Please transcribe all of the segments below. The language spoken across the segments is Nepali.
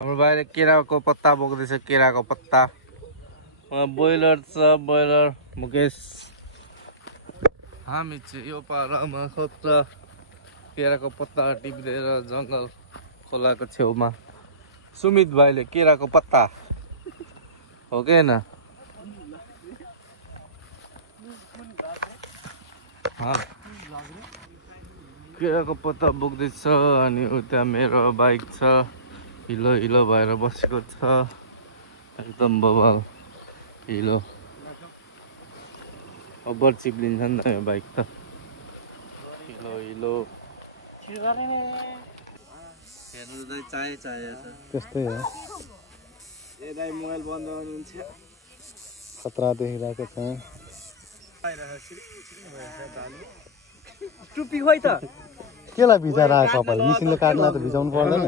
हाम्रो बाहिर केराको पत्ता बोक्दैछ केराको पत्ता बोइलर छ बोइलर मुकेश हामी चाहिँ यो पारामा खोज्छ केराको पत्ता टिप्दै जङ्गल खोलाको छेउमा सुमित भाइले केराको पत्ता हो कि हैन केराको पत्ता बोक्दैछ अनि उता मेरो बाइक छ हिलो हिलो भएर बसेको छ एकदम बबाल हिलो अब्बर चिप्लिन्छ नि त यो बाइक त हिलो हिलो हेर्नु त चाहिएको त्यस्तै हो ए दाइ मोबाइल बन्द गर्नुहुन्छ खतरा देखिरहेको छ टुप्पी खोइ त केलाई भिजाएर आएको कपाल मिसिनले काट्ला त भिजाउनु पर्दैन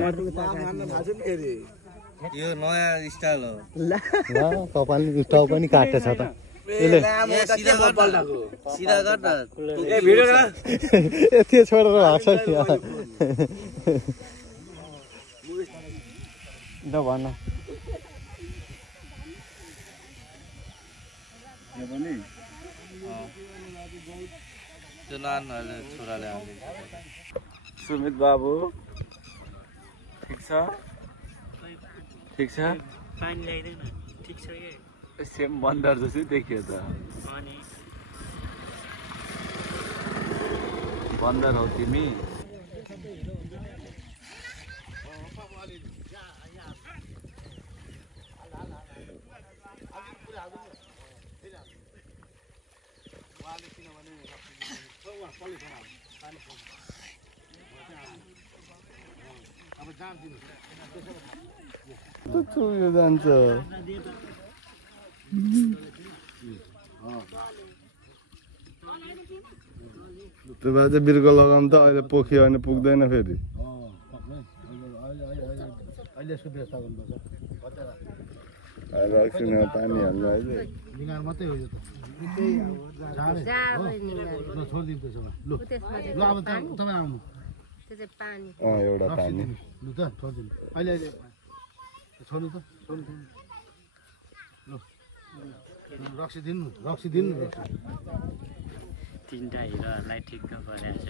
यो नयाँ स्टाइल हो ल कपाल टाउ पनि काटेछ त यसले सिधा गर न ए भिडियो गर यति छोडेर हाँक्छ नि भन त्यो नानीहरूले छोराले हालिदिन्छ सुमित बाबु ठिक छ ठिक छ पानी ल्याइदैन ठिक छ के सेम बन्दर जस्तै देखियो त अनि बन्दर हौ तिमी यो जान्छ त्यो भए चाहिँ बिर्को लगाउनु त अहिले पोखियो भने पुग्दैन फेरि पानी हाल्नु अहिले मात्रै हो यो त एउटा पानी लु त छोडिदिनु अहिले अहिले छोड्नु त छोड्नु ल रक्सी दिनु तिनवटा हिरोहरूलाई ठिक्क बनाएको छ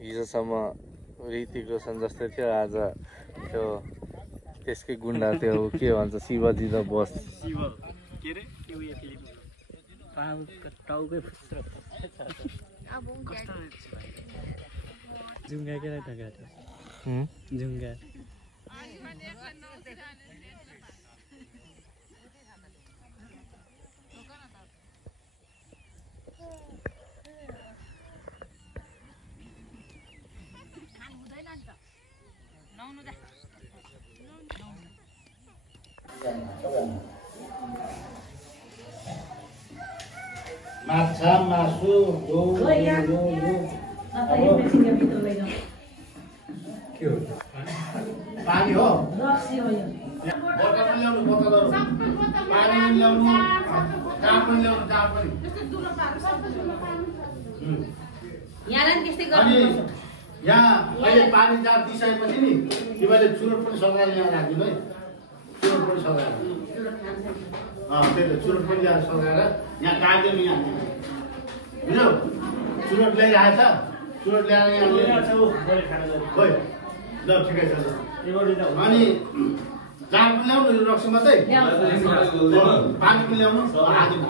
हिजोसम्म ऋतिक रोशन जस्तै थियो आज त्यो त्यसकै गुन्डा त्यो के भन्छ शिवजी त बस के रे त्यो उयो फिल्म टाउकै कस्तो जुङ्गा के ढगाएको जुङ्गा माछा मासु पानी हो बोतल ल्याउनु बोतलहरू पानी ल्याउनु चाप पनि ल्याउनु चाप पनि अनि यहाँ अहिले पानी जाप दिइसकेपछि नि तिमीले चुरोट पनि सघाएर यहाँ राखिदिनु है चुरोट पनि सघाएर त्यही त चुरोट पनि ल्याएर सघाएर यहाँ काट्यो यहाँ बुझ्यौ चुरोट ल्याइरहेको छ चुरोट ल्याएर यहाँ खोइ ल ठिकै छ अनि जाँड पनि ल्याउनु यो रक्सी मात्रै पानी पनि ल्याउनु हाल्दिनु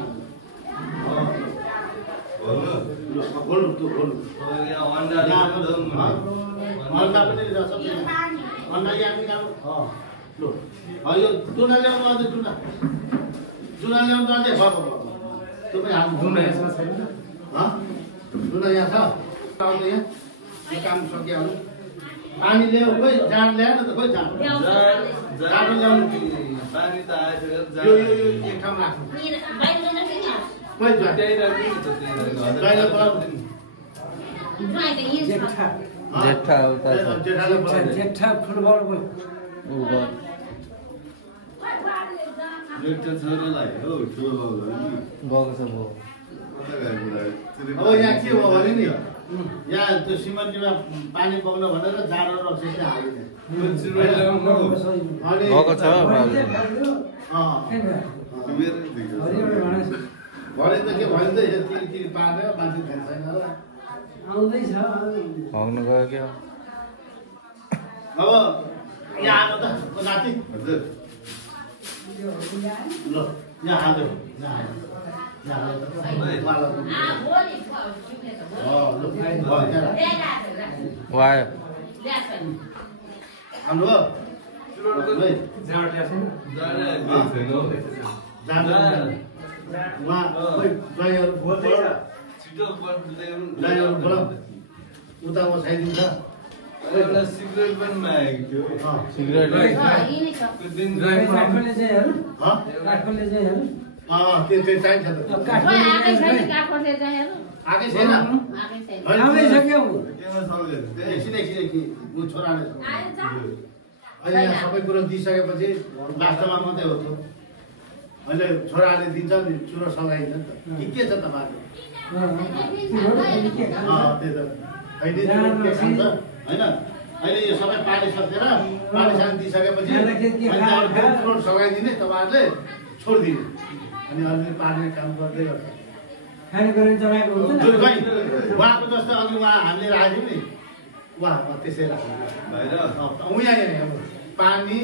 खोल्नु त्यो खोल्नु अन्डा पनि अन्डा यहाँ निकाल्नु ल यो टुना ल्याउनु अझै टुना ल्याउनु त अझै भयो त्यो पनि हाल्नु टुना यसमा छैन टुना यहाँ छ आउँछ यहाँ यो काम सकिहाल्नु पानी ल्याऊ खोइ जाँड ल्याएन त खोइ जाँड ल्याउनु यो एक ठाउँमा राख्नु खोइ जेठा फुटबल छोरीलाई हो ठुलो गएको छ अब यहाँ के हो भने नि यहाँ त्यो सिमन्टीमा पानी बग्न भनेर जाडो रक्सी चाहिँ हालिदिने भएको छ भरे त के भयो त तिरी पारेर मान्छे खान्छ छैन र हग्नु गयो क्या अब यहाँ आएको त नाति ल यहाँ हाल्यो यहाँ वायो हाम्रो उता बसाइदिन्छ सिगरेट पनि मागेको थियो सिगरेट त्यो चाहिन्छ त आएकै छैन एकछिन म छोराले अहिले यहाँ सबै कुरो दिइसकेपछि लास्टमा मात्रै हो त्यो अहिले छोराले दिन्छ नि चुरो सघाइन्छ नि त के छ तपाईँहरू त्यही त अहिले के खान्छ होइन अहिले यो सबै पालिसकेर पालिसान दिइसकेपछि चुरो सघाइदिने तपाईँहरूले छोडिदिने अनि अलिअलि पार्ने काम गर्दै गर्छ उहाँको जस्तो अघि उहाँ हामीले राख्यौँ नि उहाँ त्यसै राख्नु यहाँ पानी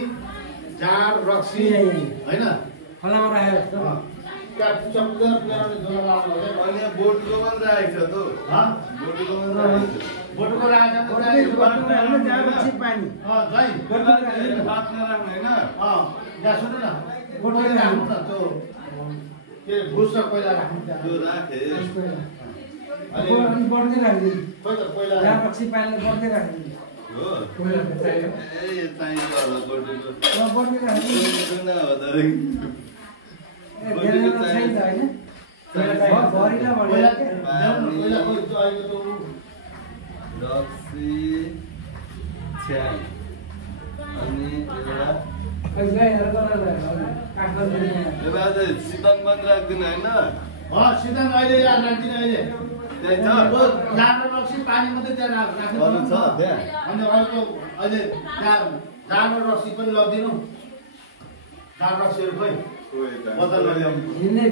जाँड रक्सी होइन बोटको पनि राखेको छ बोटको राखेको यहाँ सुन्नु न बोटको राख्नु न त्यो के घुस पहिला राख्नु सितन बन्द राख्दिन होइन सितन अहिले राख्दिनँ अहिले जाडो रक्सी पानी मात्रै त्यहाँ राख्नु अनि अर्को अहिले त्यहाँ जाडो रक्सी पनि लगिदिनु जाडो रक्सीहरू खोइ बोतल लग्याउनु भिन्दै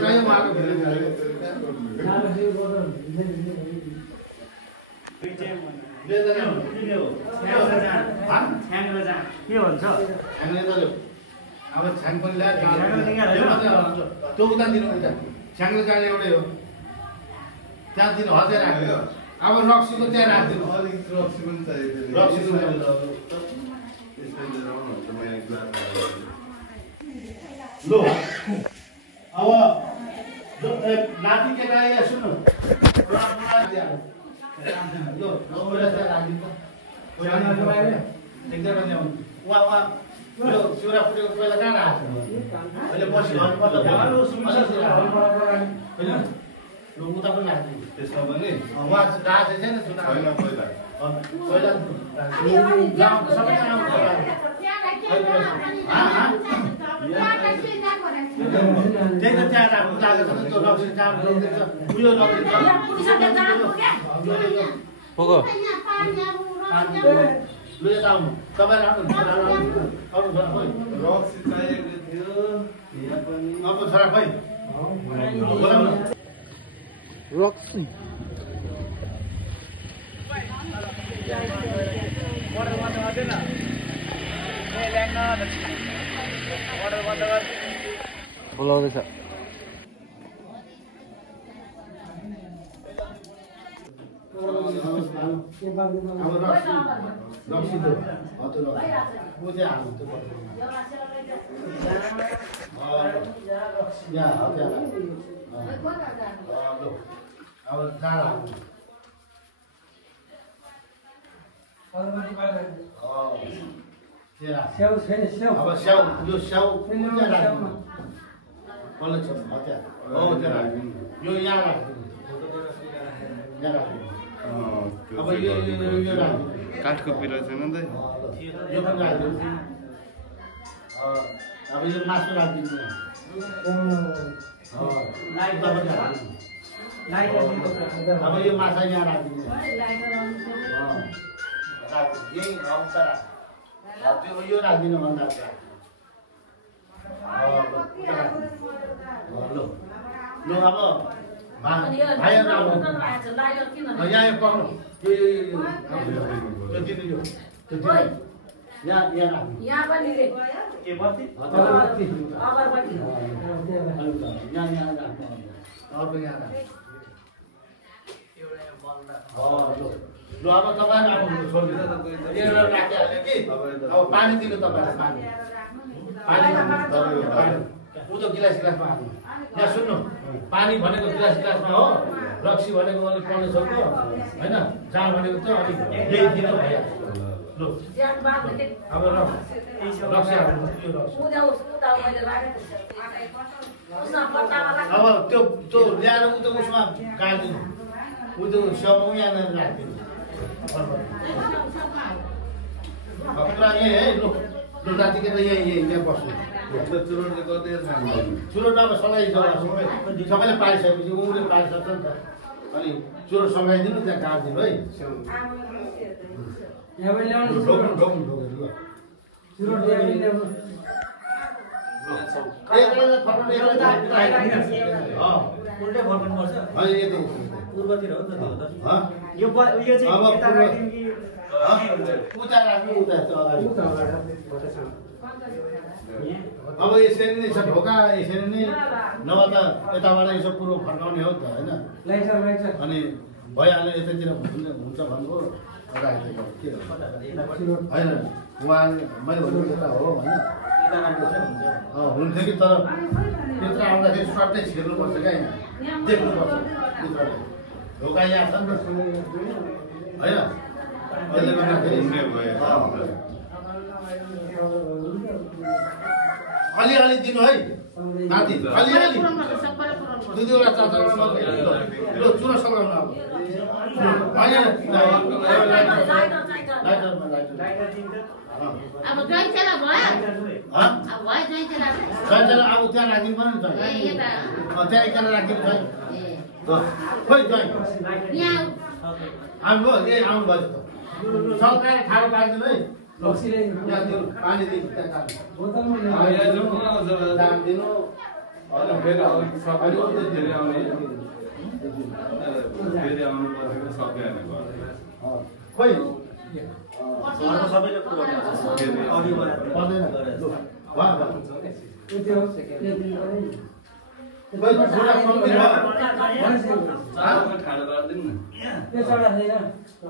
चाहियो उहाँको के भन्छ अब छ्याङ पनि त्यो उता दिनु उता छ्याङले जाने एउटै हो त्यहाँ दिनु हजाय राख्यो अब रक्सीको त्यहाँ राखिदिनु रक्सी पनि चाहिएको रक्सीको ल अब नाति केटा यहाँ सुन्नु यो एकदमै उहाँ यो चिउरा फुटेको पहिला कहाँ राखेको अहिले बसी उता पनि राखिदिनु त्यसमा पनि उहाँ राखेको छैन छैन पहिला त्यही त त्यहाँ राख्नु लागेको छ त्यो रक्सी कहाँ लगिदिन्छ उयो लगिदिन्छ लु यता आउनु तपाईँ आउनु अरू छोरा खोइ रक्सी चाहिएको थियो यहाँ पनि अर्को छोरा खोइ बोलाउनु रक्सी बोलाउँदैछ रक्सी त हजुर को चाहिँ हाल्नु त्यो यहाँ अब जाँडा हाल्नु अब स्याउ यो स्याउ कसले छ हतियार हो त्यो राखिदिनु यो यहाँ राखिदिनु यहाँ राखिदिनु अब यो राखिदिनु काठको पिरो छैन त यो पनि राखिदिनु अब यो मासु राखिदिनु अब यो माछा यहाँ राखिदिनु यही त्यो यो राखिदिनु भन्दा ल अब भाइहरू आउनु यहाँ पक्नु यो दिनु यो यहाँ राख्नु यहाँ पनि रे के बत्ती अगरबत्ती यहाँ राख्नु अर्को यहाँ राख्नु ल अब तपाईँ आउनु छोडिदिनु राखिहाल्यो कि अब पानी दिनु तपाईँलाई पानी उतो गिलास गिलासमा हाल्नु यहाँ सुन्नु पानी भनेको गिलास गिलासमा हो रक्सी भनेको अलिक 1500 को होइन जाँड भनेको त अलिक यही दिनु भइहाल्छ ल अब रक्सी हाल्नु अब त्यो ल्याएर उतो उसमा काट्दिनु उतो स्याउमा यहाँ राखिदिनु पुरा यही है लु रातिकै त यहाँ बस्नु चुरोट अब सघाइदिनु सबैले पाइसकेपछि उसले पाइसक्छ नि त अनि चुरोट सघाइदिनु त्यहाँ काटिदिनु है अब यसरी नै छ ढोका यसरी नै नभए त यताबाट यसो पुरो फर्काउने हो त होइन अनि भइहाल्यो यतातिर हुन्छ भन्नुभयो होइन उहाँ मैले भनेको यता हो होइन हुन्थ्यो कि तर त्यत्र आउँदाखेरि स्वाटै छिर्नुपर्छ क्या यहाँ देख्नुपर्छ ढोका यहाँ छ नि त होइन त्यसले गर्दाखेरि अलिअलि दिनु है नाति अलिअलि दुई दुईवटा चार चारवटा लु चुरो सघाउनु अब जयचेला भयो अब त्यहाँ राखिदिनु पर्यो नि त्यहाँ एकजना राखिदिनु छ खोइ जय आउनुभयो ए आउनु भयो सरकारले ठाडो पारिदिनु है पानी दिनु त्यहाँ दिनु खोइ सबैले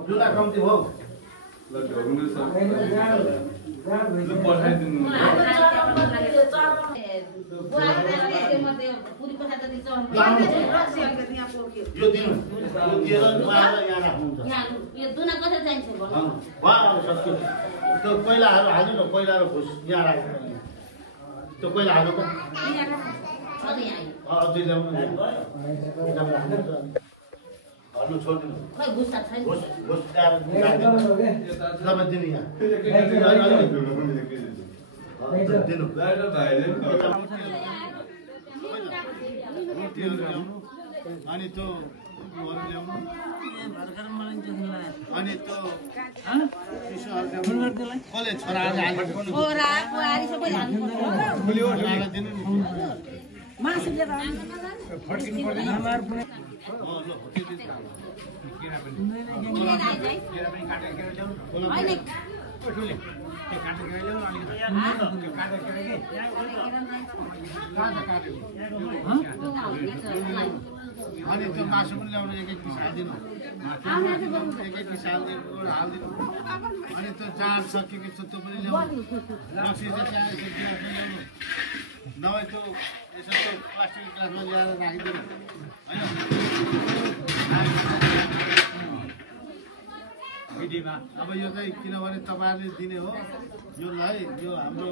जुला कम्ती भयो यो दिनु यहाँ राख्नुहुन्छ त्यो कोइलाहरू हाल्नु न कोइलाहरू भुस यहाँ राख्नु त्यो कोइला हाल्नु त अझै ल्याउनु हल्नु छोडिदिनु घुस ल्याएर तपाईँ दिनु यहाँ दिनु अनि त्यो ल्याउनु अनि त्यो कसले छोराले दिनु अनि त्यो मासु पनि ल्याउनु एक पिस हालिदिनु एक पिस हालिदिनु अनि त्यो चार सकेको छ त्यो पनि ल्याउनु रक्सी चाहिँ त्यहाँ यसो गिलासमा ल्याउनु नभए त्यो यसो त्यो प्लास्टिक गिलासमा ल्याएर राखिदिनु होइन अब यो चाहिँ किनभने तपाईँहरूले दिने हो यो ल है यो हाम्रो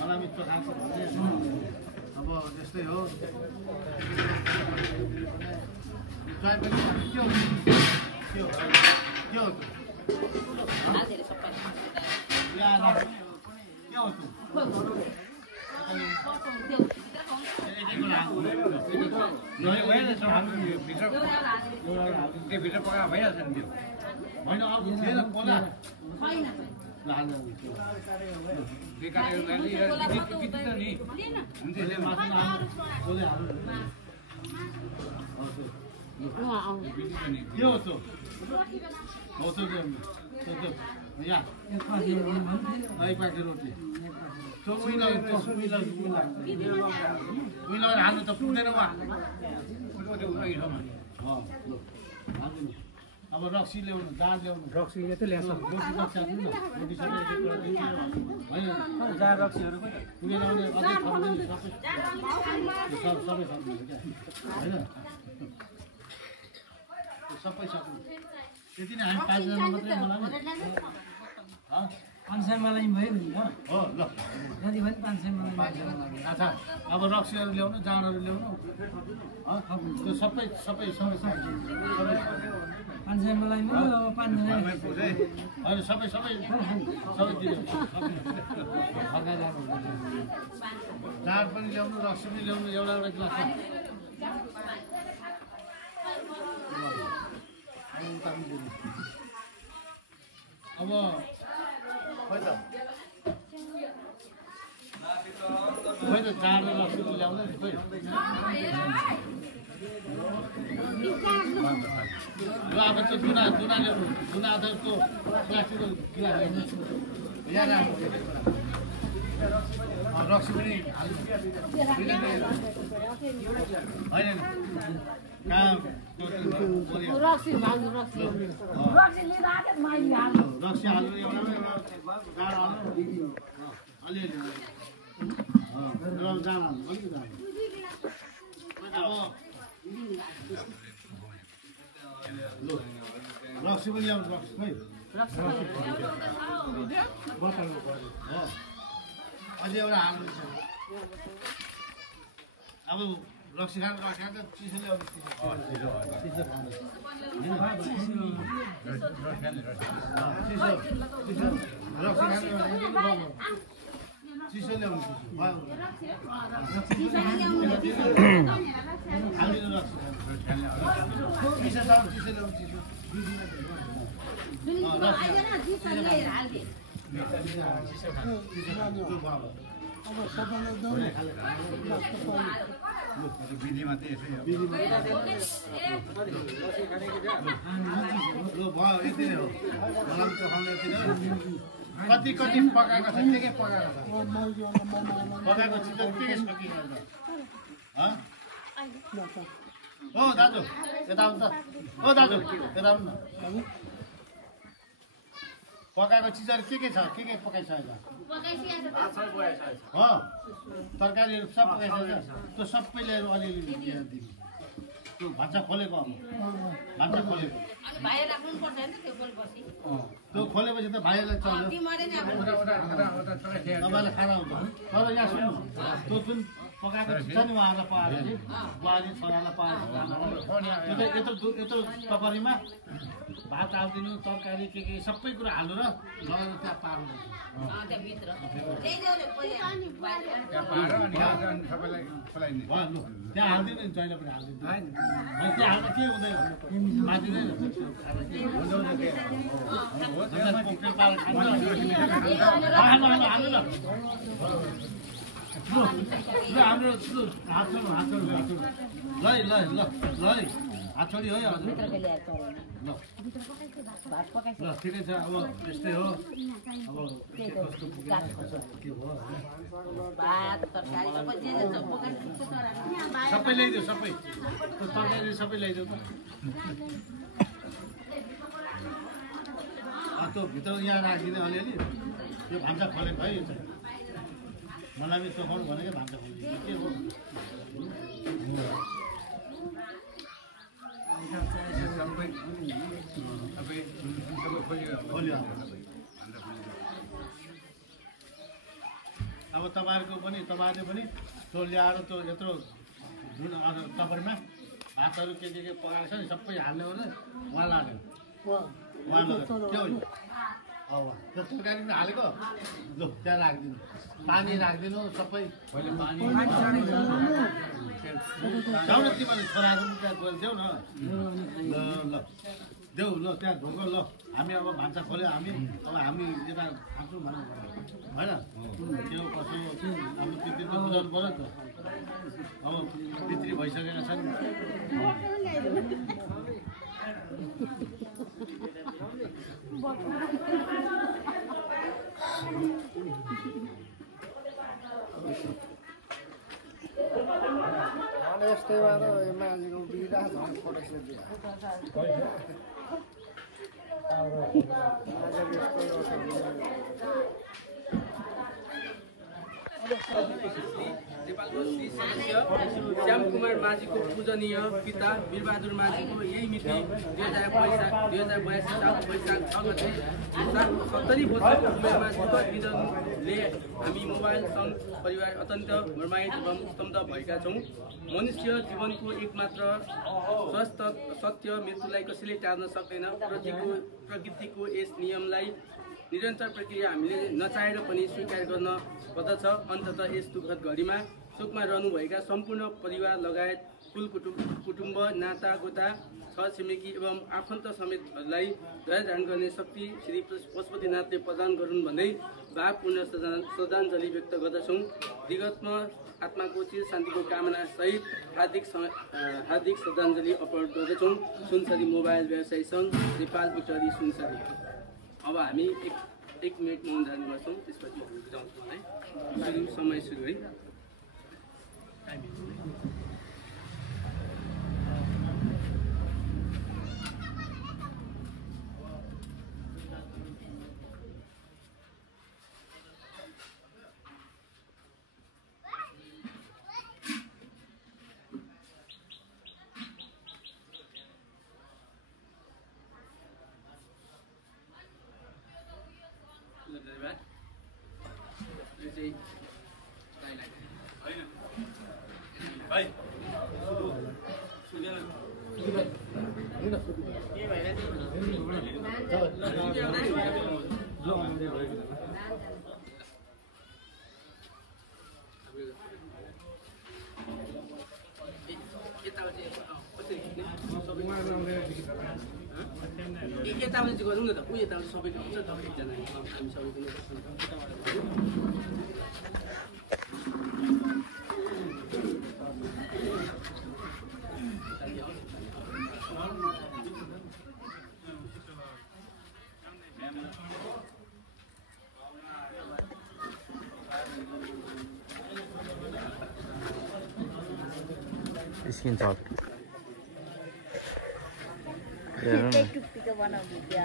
मलामी चोखाको भन्ने अब त्यस्तै हो के हो भित्र पकाएर भइहाल्छ नि त्यो होइन अब थिएन कोला के हो त्यो हो त्यो यहाँ रोटी हाल्नु त पुग्दैन अब रक्सी ल्याउनु दाल ल्याउनु रक्सीले त ल्याउँछ सबै सक्नु त्यति नै हामी 5 जना मात्रै मलाई 500 मलाई भयो नि हो ल जति पनि 500 मलाई 5 जना लाग्यो अच्छा अब रक्सीहरू ल्याउनु जाँडहरू ल्याउनु त्यो सबै 500 मलाई भयो अब 5 जना होइन सबै जाँड पनि ल्याउनु रक्सी पनि ल्याउनु एउटा गिलास अब खोइ त जाँड रक्सी ल्याउँदैन खोइ ल अब त्यो दुना ल्याउनु दुना त त्यो प्लास्टिकको गिलास ल्याउनु यहाँ राख्नु रक्सी पनि हाल्नु होइन कहाँ रक्सी हाल्नु रक्सी रक्सी हाल्नु एउटा जाँड हाल्नु अलिअलि जाँड हाल्नु अलिकति हाल्नु अब रक्सी पनि ल्याउनु रक्सी खै अझै एउटा हाल्नु अब रक्सी खानु राखेर त चिसो ल्याउनु चिसो ल्याउनु हालिदिनु रक्सी चिसो छ चिसो ल्याउनु विधिमा भयो यति नै हो मलाई खानु यति नै कति पकाएको छ के पकाएको छ पकाएको चिजहरू के सकिन्छ हो दाजु यता आउनु त हो दाजु यता आउनु न पकाएको चिजहरू के छ के पकाइसकेको हो तरकारीहरू सब पकाइसकेको त्यो सबै ल्याएर अलिअलि दिनु त्यो भान्सा खोलेको अब भान्सा खोलेको त्यो खोलेपछि त भाइहरूलाई चल्यो तपाईँलाई खाना हुन्छ तर यहाँ सुन्नु त्यो जुन पकाएको चिज छ नि उहाँहरूलाई पाएर बुहारी छोरालाई पाएर यत्रो टपरीमा भात हालिदिनु तरकारी के सबै कुरा हाल्नु र लगेर त्यहाँ पार्नु त्यहाँ हालिदिनु नि जहिले पनि हालिदिनु त्यहाँ हाल्दा के हुँदैन माथि नै हाल्नु ल हाम्रो हात छोड्नु ल हात छोडी है हजुर ल ठिकै छ अब यस्तै हो अब सबै ल्याइदियो सबै तरकारी सबै ल्याइदियो त त्यो भित्र यहाँ राखिदिने अलिअलि यो भान्सा खोलेको है यो चाहिँ मलाई पनि चोखाउनु भनेको भान्सा खोलिदिनु के हो अब तपाईँहरूको पनि तपाईँहरूले पनि त्यो ल्याएर त्यो यत्रो जुन तपाईँमा भातहरू के पकाएको छ नि सबै हाल्ने हो उहाँलाई के हो त्यो तरकारी पनि हालेको ल त्यहाँ राखिदिनु पानी राखिदिनु सबै जाऊ न तिमीले छोराहरू त्यहाँ गएर देऊ न ल ल देऊ ल त्यहाँ ढोक ल हामी अब भान्सा खोल्यो हामी अब हामी यता खान्छौँ भन्नु होइन त्यो कसो अब पितृको बुझाउनु पऱ्यो नि त अब पितृ भइसकेका छन् यस्तै भएर माझीको बिरा झन् फोटो खिचिदियो नेपालको श्री सदस्य श्याम कुमार माझीको पूजनीय पिता वीरबहादुर माझीको यही मिति 2082 साल वैशाख 6 गते 70 वर्षको उमेरमा दुःखद निधनले हामी मोबाइल सङ्घ परिवार अत्यन्त मर्माहित एवं स्तब्ध भएका छौँ। मनुष्य जीवनको एकमात्र स्वस्थ सत्य मृत्युलाई कसैले टार्न सक्दैन। प्रकृतिको यस नियमलाई निरन्तर प्रक्रिया हामीले नचाहेर पनि स्वीकार गर्न पर्दछ। अन्ततः यस दुःखद घडीमा शोकमा रहनुभएका सम्पूर्ण परिवार लगायत कुल कुटुम्ब नाता गोता छर छिमेकी एवं आफन्त समेतहरूलाई दया धारण गर्ने शक्ति श्री पशुपतिनाथले प्रदान गरून् भन्दै भावपूर्ण श्रद्धाञ्जली व्यक्त गर्दछौँ। विगतमा आत्माको चिर शान्तिको कामना सहित हार्दिक श्रद्धाञ्जली अर्पण गर्दछौँ। सुनसरी मोबाइल व्यवसायी सङ्घ नेपाल विक्टरी सुनसरी। अब हामी एक मिनट मौन धारण गर्छौँ, त्यसपछि हामी बुझाउँछौँ है। समय सुरु है। यताबाट चाहिँ गरौँ न त। ऊ यताबाट सबै आउँछ त एकजना हामी सबै पनि स्क्रिनशट टुप्पीको बनाउने थियो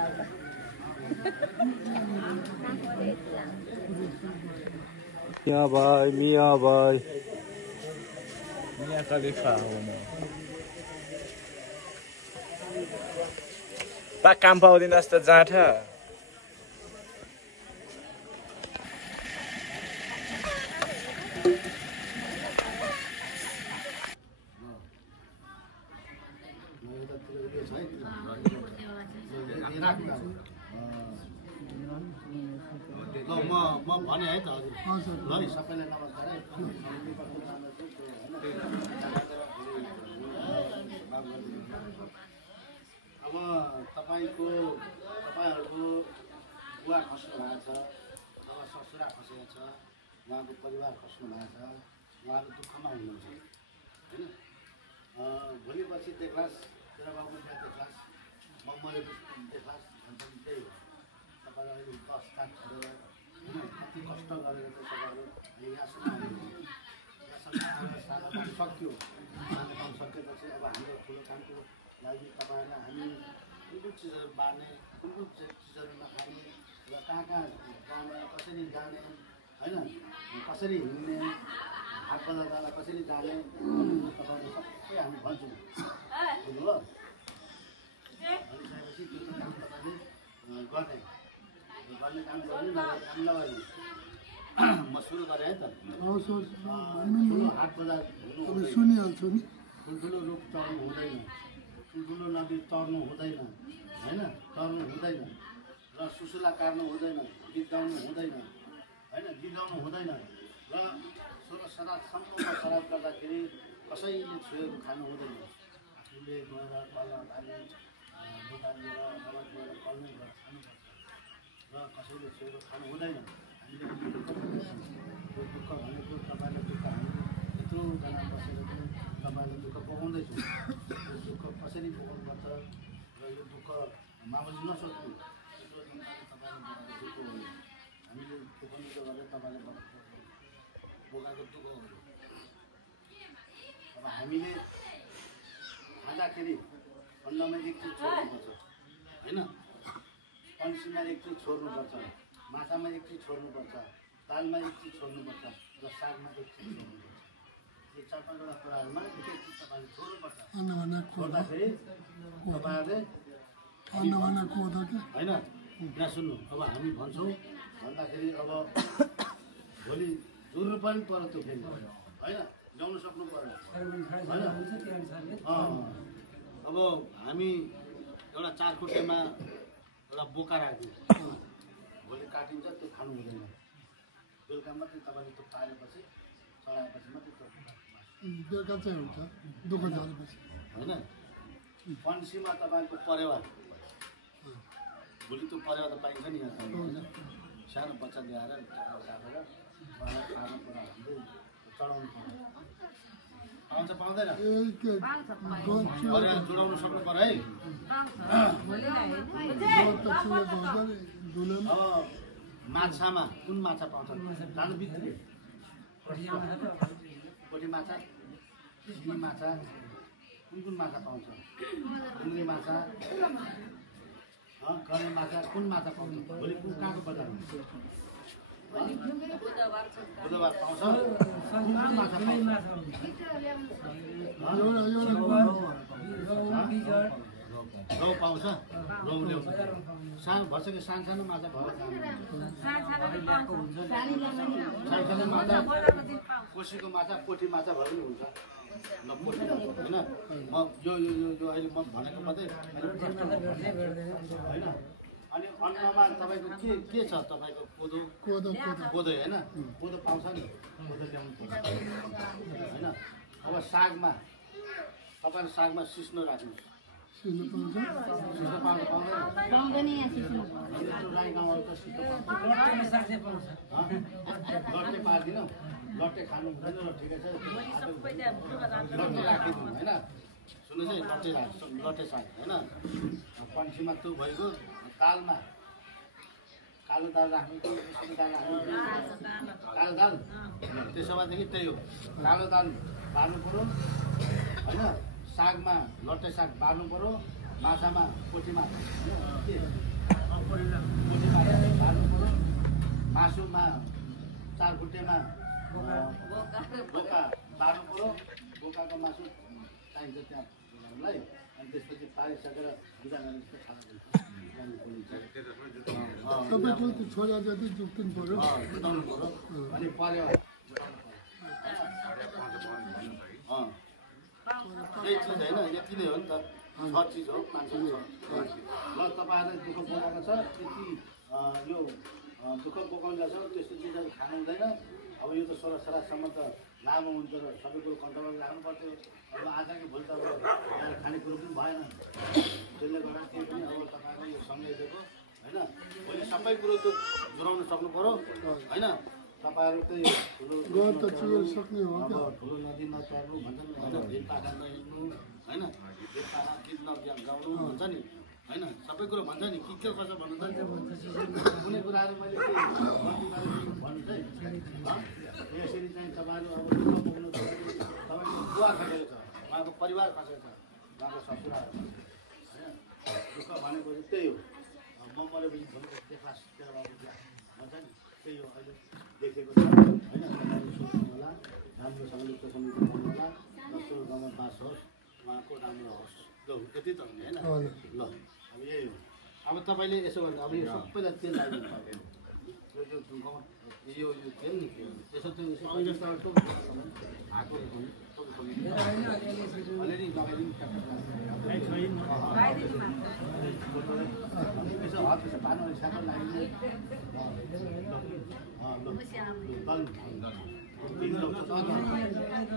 अब मियाँ भाइ मियाँ खलिफा हो म बा काम पाउँदिनस् त जाँठ म भने है त हजुर ल सबैलाई नमस्कार है। अब तपाईँहरूको बुवा खस्नु भएको छ, अब ससुरा खसेको छ, उहाँको परिवार खस्नु भएको छ, उहाँहरू दुःखमा हुनुहुन्छ होइन। भोलिपछि देख्लास तेरो बाबु त्यहाँ देख्लास म मैले देख्लास भन्छ त्यही हो। तपाईँलाई अहिले 10 लाख छोडेर कति कष्ट गरेर चाहिँ तपाईँहरू यहाँसम्म सानो काम सक्यो। सानो काम सकेपछि अब हाम्रो ठुलो कामको लागि तपाईँहरूलाई हामी कुन कुन चिजहरू बाँड्ने, कुन कुन चिजहरू नखाने र कहाँ जाने, कसरी जाने होइन, कसरी हिँड्ने, हाट बजार जाँदा कसरी जाने तपाईँहरू सबै हामी भन्छौँ। बुझ्नुभयो? भनिसकेपछि त्यो काम तपाईँले गर्ने काम गर्ने काम नगर्ने म सुरु गरेँ है त। ठुलो हाट बजार सुनिहाल्छु नि। ठुल्ठुलो रुख चढ्नु हुँदैन, ठुल्ठुलो नदी तर्नु हुँदैन होइन, तर्नु हुँदैन र सुसुला काट्नु हुँदैन, गीत गाउनु हुँदैन होइन, गीत गाउनु हुँदैन र 16 शराब गर्दाखेरि कसैले छोएको खानु हुँदैन। आफूले गएर कल्ला धाने दोकान लिएर दबाई गएर कल्नै गरेर खानुपर्छ र कसैले छोएको खानु हुँदैन। हामीले त्यो दुःख भनेको तपाईँले दुःख हामीले यत्रोजना बसेर पनि तपाईँले दुःख पकाउँदैछौँ। यो दुःख कसरी पकाउनुपर्छ र यो दुःख मामूली नसक्नु यत्रो जनताले तपाईँले दुःख हो हामीले दुःख गरेर तपाईँले बोकाएको दुःख हो। अब हामीले खाँदाखेरि अन्नमा एक चिज छोड्नुपर्छ होइन, पन्सीमा एक चिज छोड्नुपर्छ, माछामा एक चिज छोड्नुपर्छ, दालमा एक चिज छोड्नुपर्छ र सागमा एक चिज छोड्नुपर्छ। यो 4-5 वटा कुराहरूमा एक एक चिज तपाईँले छोड्नुपर्छ। छोड्दाखेरि तपाईँहरूले होइन यहाँ सुन्नु। अब हामी भन्छौँ भन्दाखेरि अब भोलि जुर्नु पनि पर्यो त्यो फेरि होइन, ल्याउनु सक्नु पर्यो होइन। अब हामी एउटा 4 खुट्टेमा एउटा बोका राख्दिउँ, भोलि काटिन्छ त्यो खानु हुँदैन। बेलुका मात्रै तपाईँले त्यो पारेपछि चढाएपछि मात्रै बेलुका चाहिँ हुन्छ दुःख झालेपछि होइन। पन्सीमा तपाईँको परेवा, भोलि त्यो परेवा त पाइन्छ नि यहाँ होइन। सानो बच्चा ल्याएर काटेर उहाँलाई खानु पर्यो भन्दै चढाउनु पर्यो। पाउँछ पाउँदैन जोडाउनु सक्नु पर्यो है। अब माछामा कुन माछा पाउँछ जानु बित्तिकै पोठी माछा, सिमी माछा, कुन माछा पाउँछ, ढुङ्ग्रे माछा, गरे माछा, कुन माछा पाउँछ भोलि कुन कहाँको बजारमा बुधबार पाउँछ। कुन माछा रौ पाउँछ, रौ ल्याउँछ। सानो भन्छ कि सानो माछा भयो, सानो माछा कोसीको माछा, पोठी माछा भयो पनि हुन्छ न पोठी होइन। म यो अहिले म भनेको मात्रै होइन। अनि अन्नमा तपाईँको के छ तपाईँको कोदो होइन, कोदो पाउँछ नि, कोदो ल्याउनु पर्छ होइन। अब सागमा तपाईँले सागमा सिस्नो राख्नुहोस्, सिस्नो पाउँछ पाउँदैन राई गाउँहरू त सिस्नो लट्टे पार्दिनँ, लट्टे खानु हुँदैन र ठिकै छ लट्टे राखिदिनु होइन। सुन्नुहोस् है, लट्टे साग होइन। पन्सीमा त्यो भइगयो। दालमा कालो दाल राख्नु कि मुसुरी दाल राख्नु, कालो दाल त्यसो भएदेखि त्यही हो, कालो दाल बार्नु पऱ्यो होइन। सागमा लट्टे साग बार्नु पऱ्यो, माछामा पोठी माछा पोठी माछा बार्नु पऱ्यो, मासुमा 4 खुट्टेमा बोका बार्नु पऱ्यो। बोकाको मासु चाहिन्छ त्यहाँलाई। अनि त्यसपछि पारिसकेर बिदा गरेर छोरा जति जुक्तिनु पर्यो बुझाउनु पऱ्यो। अनि परेवा यही चिज होइन, यति नै हो नि त, 6 चिज हो, 5 चिज हो। ल तपाईँहरूलाई दुःख बोकाएको छ, त्यति यो दुःख बोकाउँदा छ, त्यस्तो चिजहरू खानु हुँदैन। अब यो त 16 शराबसम्म त लामो हुन्छ र सबै कुरो कन्ट्रोल राख्नु पर्थ्यो। अब आज कि भोलि त अब खानेकुरो पनि भएन, त्यसले गर्दा केही पनि अब तपाईँहरूले यो सम्झाइदिएको होइन। भोलि सबै कुरो त जोडाउनु सक्नु पऱ्यो होइन। तपाईँहरू चाहिँ ठुलो नदी नतर्नु भन्छ नि होइन, भिरपाखा नहिँड्नु होइन, भिरपाखा गीत नगाउनु भन्छ नि होइन, सबै कुरो भन्छ नि। के कसो भन्नु त कुनै कुराहरू मैले के भन्नु चाहिँ यसरी चाहिँ तपाईँहरू अब दुःख पुग्नु तपाईँको बुवा खसेको छ, उहाँको परिवार खसेको छ, उहाँको ससुराहरू होइन। दुःख भनेको चाहिँ त्यही हो। म मरेपछि भोलिको क्लास 13 भन्छ नि, त्यही हो अहिले देखेको छ होइन। तपाईँले सोच्नु होला, राम्रोसँगले सोच्नु होला, जस्तो गाउँमा बास होस्, उहाँको राम्रो होस्। ल त्यति त हुने होइन। ल अब यही हो। अब तपाईँले यसो गर्दा अब यो सबैलाई तेल लगाइदिनु पर्यो। यो गाउँ यो तेल नि यसो चाहिँ हातको अलिअलि लगाइदिनु यसो हात यसो पार्नु अलिक सानो लगाइदिनु।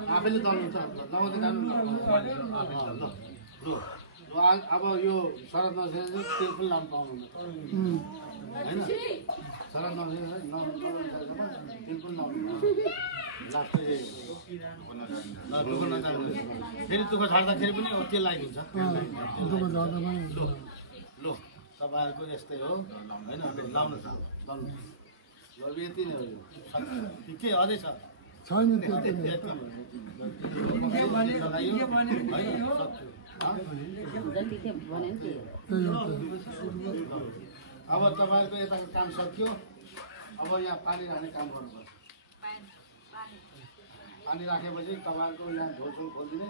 आफैले दल्नुहुन्छ नभए जानु अब यो शरद नसेर चाहिँ तेल पनि लाउनु पाउनुहुन्न होइन शरद नसेर तेल पनि लाउनु लास्ट दुःख नजानु फेरि दुःख झर्दाखेरि पनि तेल लगाइदिन्छ लो तपाईँहरूको यस्तै हो होइन लाउनु छ यति नै हो के अझै छ अब तपाईँहरूको यताको काम सक्यो अब यहाँ पानी राख्ने काम गर्नुपर्छ पानी राखेपछि तपाईँहरूको यहाँ झोलसोल खोलिदिने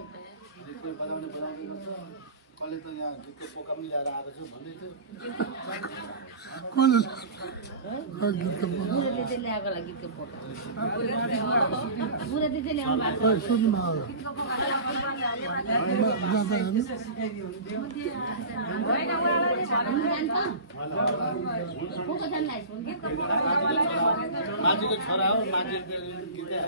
बजाउने गर्छ कसले त यहाँ गीतको पोका पनि ल्याएर आएको छु भन्दै थियो गीतको पोका बुढाले चाहिँ ल्याउनु मान्छेको छोरा हो मान्छे गीतै